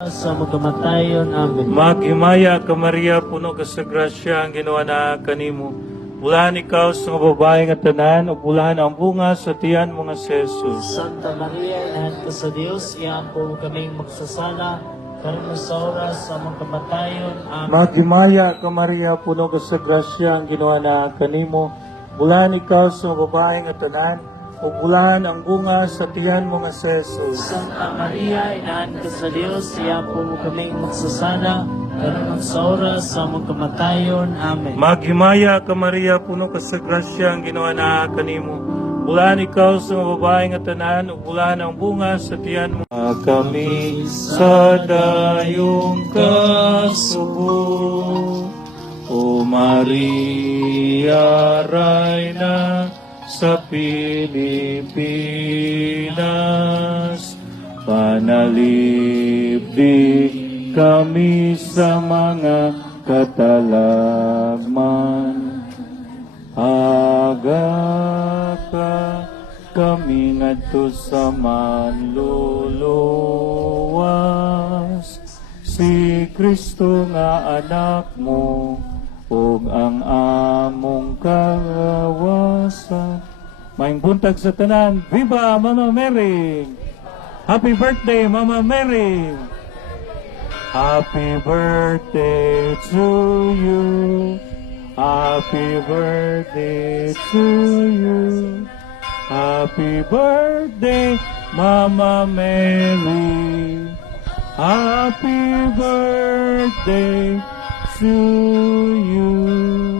Sa magkamatayon. Amen. Maghimaya ka Maria, puno ka sa grasya, ang ginawa na kanimo. Bulahan ikaw sa mga babae nga tanan, ug bulahan ang bunga sa tiyan mo nga si Jesus. Santa Maria, inahan ka sa Dios, iyan po kaming magsasala, karon sa oras sa magkamatayon. Amen. Maghimaya ka Maria, puno ka sa grasya, ang ginawa na kanimo. Bulahan ikaw sa mga babae nga tanan, ug bulahan ang bunga sa tiyan mo nga si Jesus. Santa Maria, inahan ka sa Dios, iyan po kaming magsasala, karon sa oras sa magkamatayon. Amen. Maghimaya ka Maria, puno ka sa grasya, ang ginawa na kanimo. Bulahan ikaw sa mga babae nga tanan, ug bulahan ang bunga sa tiyan mo. Kami sa dayong kasubo, O Maria, Rayna sa Pilipinas, panalipdi kami sa mga katalagman. Aga ka kami ngadto sa manluluwas, si Kristo nga anak mo, ug ang among kawasan. Maayong buntag sa tanan. Viva Mama Mary! Happy birthday, Mama Mary! Happy birthday to you. Happy birthday to you. Happy birthday, Mama Mary. Happy birthday to you.